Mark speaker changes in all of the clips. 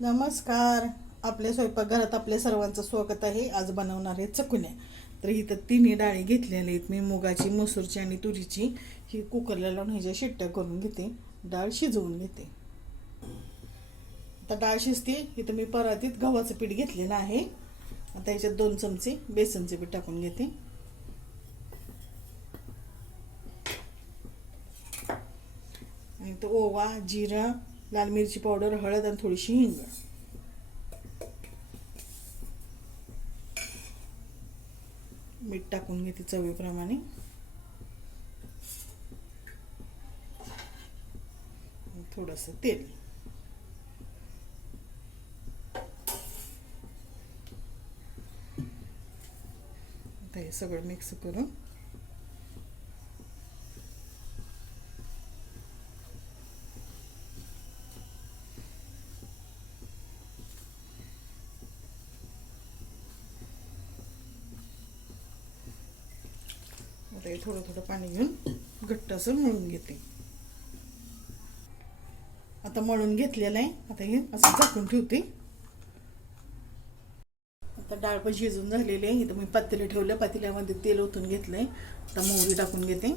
Speaker 1: नमस्कार. आपल्या स्वयंपाकघरात आपल्या सर्वांचं स्वागत आहे. आज बनवणार आहे चकुल्या तर इथं तिन्ही डाळी घेतलेल्या आहेत. मी मुगाची मसूरची आणि तुरीची. ही कुकरला लावून ह्याच्या शिट्ट्या करून घेते. डाळ शिजवून घेते. आता डाळ शिजते. इथं मी परातीत गव्हाचं पीठ घेतलेलं आहे. आता ह्याच्यात दोन चमचे बेसनचे पीठ टाकून घेते. आणि तो ओवा जिरा लाल मिरची पावडर हळद आणि थोडीशी हिंग. मीठ टाकून घेते चवीप्रमाणे. थोडस तेल. हे सगळं मिक्स करून आता हे थोडं थोडं पाणी घेऊन घट्ट असं मळून घेते. आता मळून घेतलेलं आहे. आता हे असं झाकून ठेवते. आता डाळ पण शिजून झालेली आहे. इथं मी पातेलं ठेवलं. पातेल्यामध्ये तेल ओतून घेतलंय. आता मोहरी टाकून घेते.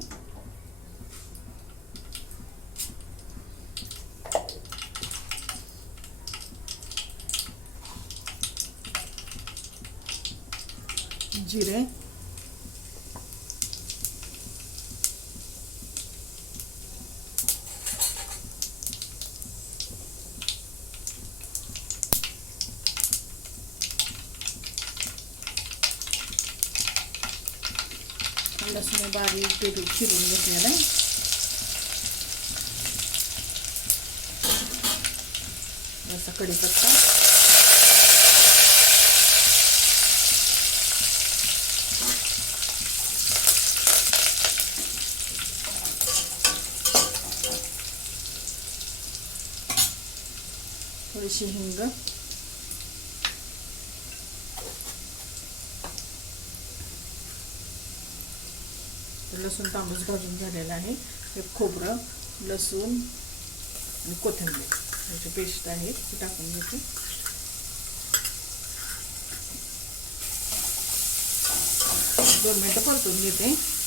Speaker 1: जिरे. लसूण बारीक पेरू चिरून घेतलेला आहे. असा कढीपत्ता. थोडीशी हिंग. लसूण तांबूस भाजून झालेला आहे. हे खोबरं लसूण आणि कोथिंबीर याची पेस्ट आहे. ती टाकून घेते. दोन मिनटं परतून घेते.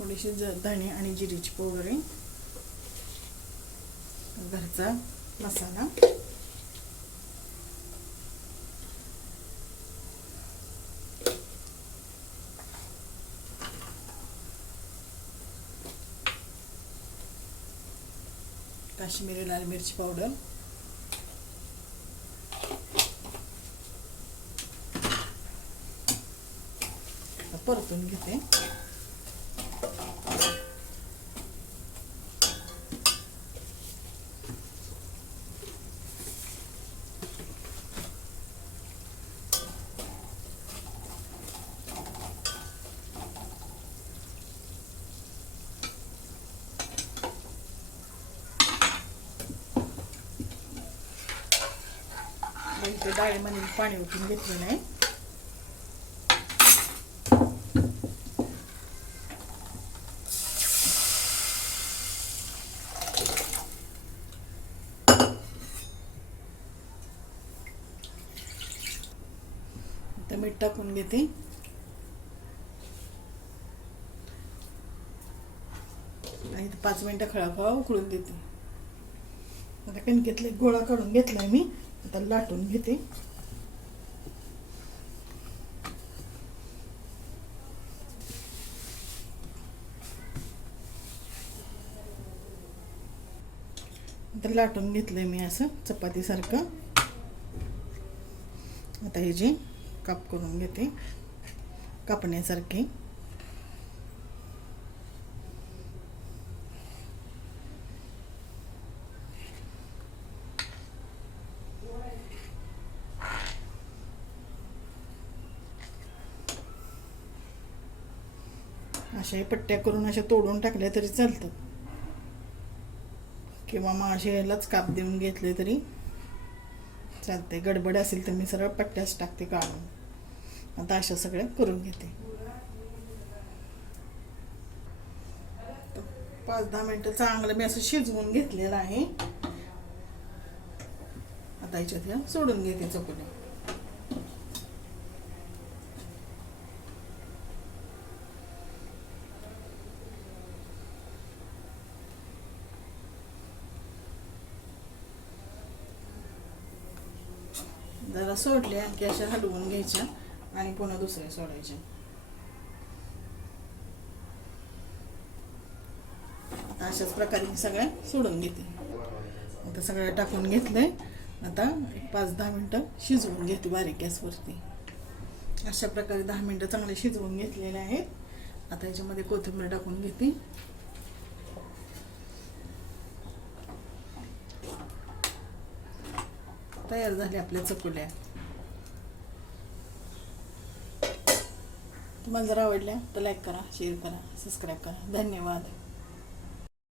Speaker 1: थोडीशी ज धणे आणि जिरीची पावडर आहे घरचा मसाला. काश्मीरी लाल मिरची पावडर. परतून घेते. इथे डाळीमध्ये पाणी उठून घेतलेलं आहे तर मीठ टाकून घेते. आणि पाच मिनटं खळाखळा उकळून देते. आता कणकेतले गोळा काढून घेतलाय मी आता लाटून घेते. आता लाटून घेतलंय मी असं चपातीसारखं. आता हे जे काप करून घेते. कापण्यासारखे. अशाही पट्ट्या करून अशा तोडून टाकल्या तरी चालतात. किंवा मग अशा यालाच काप देऊन घेतले तरी चालते गडबड असेल तर मी सरळ पट्ट्याच टाकते काढून. आता अशा सगळ्या करून घेते. पाच दहा मिनटं चांगलं मी असं शिजवून घेतलेलं आहे. आता याच्यात ह्या सोडून घेते चकुल्या जरा सोडल्या की अशा हलवून घ्यायच्या आणि पुन्हा दुसऱ्या सोडायच्या. अशाच प्रकारे मी सगळ्या सोडून घेते. आता सगळ्या टाकून घेतलंय. आता एक पाच दहा मिनटं शिजवून घेते बारीक गॅसवरती. अशा प्रकारे दहा मिनटं चांगले शिजवून घेतलेले आहेत. आता याच्यामध्ये कोथिंबीर टाकून घेते. तयार झाल्या आपल्या चकुल्या. तुम्हाला जर आवडल्या तर लाईक करा शेअर करा सबस्क्राईब करा. धन्यवाद.